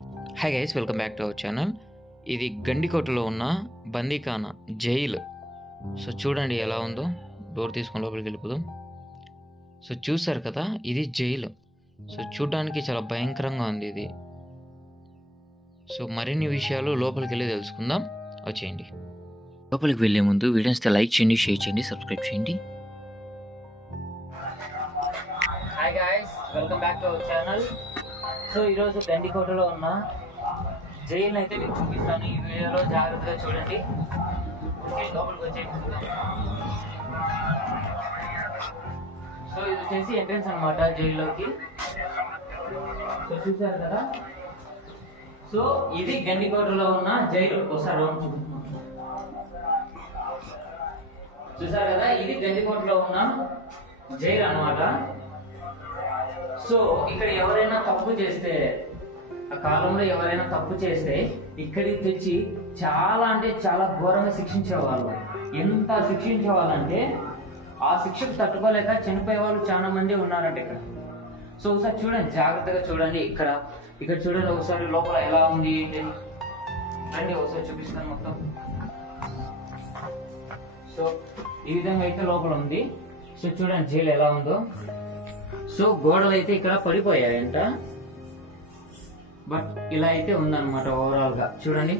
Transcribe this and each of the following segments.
Hi guys, welcome back to our channel. ఇది గండికోటలో ఉన్న బందీఖానా jail. So చూడండి ఎలా ఉందో. డోర్ తీసుకొని లోపలికి వెళ్ళిపోదాం. సో చూసారు కదా, ఇది జైలు. సో చూడడానికి చాలా భయంకరంగా ఉంది ఇది. సో మరిన్ని విషయాలు లోపలికి వెళ్ళి తెలుసుకుందాం, వచ్చేయండి. లోపలికి వెళ్ళే ముందు వీడియోస్ లైక్ చేయండి, షేర్ చేయండి, సబ్స్క్రైబ్ చేయండి. Hi guys, welcome back to our channel. So ఈరోజు గండికోటలో ఉన్న జైలు అయితే మీకు చూపిస్తాను. ఈ వీడియోలో జాగ్రత్తగా చూడండి. లోపలికి వచ్చే సో ఇది వచ్చేసి ఎంట్రన్స్ అనమాట జైల్లోకి. సో చూసారు కదా, సో ఇది గండికోటలో ఉన్న జైలు. ఒకసారి చూసారు కదా, ఇది గండికోటలో ఉన్న జైలు అనమాట. సో ఇక్కడ ఎవరైనా తప్పు చేస్తే, ఆ కాలంలో ఎవరైనా తప్పు చేస్తే ఇక్కడికి తెచ్చి చాలా అంటే చాలా ఘోరంగా శిక్షించేవాళ్ళు. ఎంత శిక్షించేవాళ్ళంటే ఆ శిక్షకు తట్టుకోలేక చనిపోయే వాళ్ళు చాలా మంది ఉన్నారంట ఇక్కడ. సో ఒకసారి చూడండి, జాగ్రత్తగా చూడండి. ఇక్కడ చూడండి ఒకసారి లోపల ఎలా ఉంది రండి, ఒకసారి చూపిస్తాను మొత్తం. సో ఈ విధంగా అయితే లోపల ఉంది. సో చూడండి జైలు ఎలా ఉందో. సో గోడలు అయితే ఇక్కడ పడిపోయాయంట, బట్ ఇలా అయితే ఉందన్నమాట ఓవరాల్ గా. చూడండి.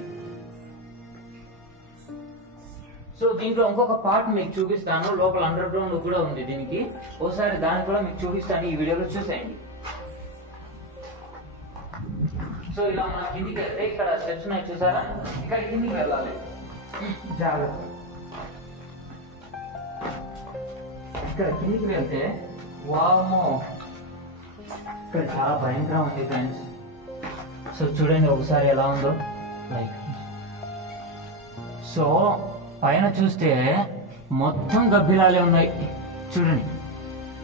సో దీంట్లో ఇంకొక పార్ట్ మీకు చూపిస్తాను. లోపల అండర్ గ్రౌండ్ కూడా ఉంది దీనికి. ఒకసారి దాన్ని కూడా మీకు చూపిస్తాను, ఈ వీడియోలో చూసేయండి. సో ఇలా మన కిందికి వెళ్తే ఇక్కడ స్టెప్స్ ఉన్నాయి చూసారా, ఇక్కడ కిందికి వెళ్ళాలి. జాగ్రత్త. ఇక్కడ కిందికి వెళ్తే వామో, ఇక్కడ చాలా భయంకరంగా ఉంది ఫ్రెండ్స్. సో చూడండి ఒకసారి ఎలా ఉందో. లైక్ సో పైన చూస్తే మొత్తం గబ్బిలాలే ఉన్నాయి. చూడండి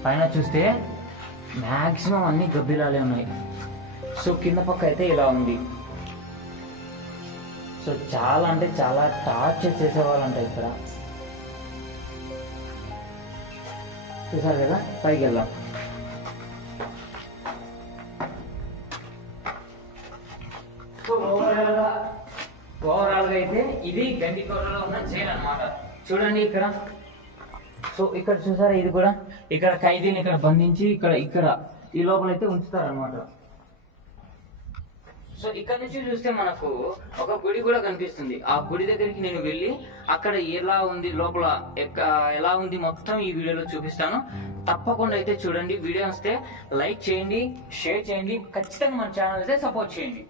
పైన చూస్తే మ్యాక్సిమం అన్ని గబ్బిలాలే ఉన్నాయి. సో కింద పక్క అయితే ఇలా ఉంది. సో చాలా అంటే చాలా టార్చర్ చేసేవాళ్ళంట ఇక్కడ. చూసారు కదా, పైకి వెళ్దాం. సో ఓవరాల్ గా అయితే ఇది గండికోటలో ఉన్న జైలు అన్నమాట. చూడండి ఇక్కడ. సో ఇక్కడ చూసారా, ఇది కూడా ఇక్కడ ఖైదీని ఇక్కడ బంధించి ఇక్కడ ఈ లోపల అయితే ఉంచుతారు అనమాట. సో ఇక్కడ నుంచి చూస్తే మనకు ఒక గుడి కూడా కనిపిస్తుంది. ఆ గుడి దగ్గరికి నేను వెళ్ళి అక్కడ ఎలా ఉంది, లోపల ఎలా ఉంది మొత్తం ఈ వీడియోలో చూపిస్తాను. తప్పకుండా అయితే చూడండి. వీడియో వస్తే లైక్ చేయండి, షేర్ చేయండి, ఖచ్చితంగా మన ఛానల్ అయితే సపోర్ట్ చేయండి.